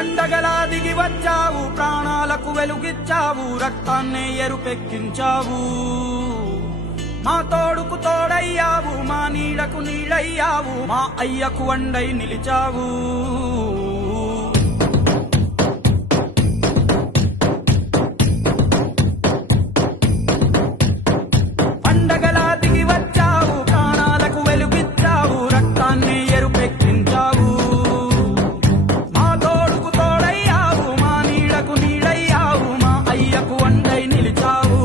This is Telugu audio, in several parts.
పండగలా దిగి వచ్చావు, ప్రాణాలకు వెలుగిచ్చావు, రక్తాన్నే ఎరుపెక్కించావు. మా తోడుకు తోడయ్యావు, మా నీడకు నీడయ్యావు, మా అయ్యకు వండై నిలిచావు. పండగలా దిగి వచ్చావు, ప్రాణాలకు వెలుగిచ్చావు, రక్తాన్ని ఎరుపెక్కించావు. మా తోడుకు తోడయ్యావు, మా నీడకు నీడయ్యావు, మా అయ్యకు వండై నిలిచావు.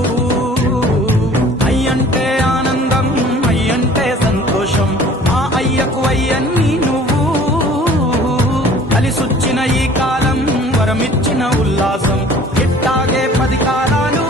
అయ్యంటే ఆనందం, అయ్యంటే సంతోషం, మా అయ్యకు అయ్యన్ని నువ్వు. కలిసొచ్చిన ఈ కాలం వరమిచ్చిన ఉల్లాసం, ఇట్టాగే 10 కాలాలు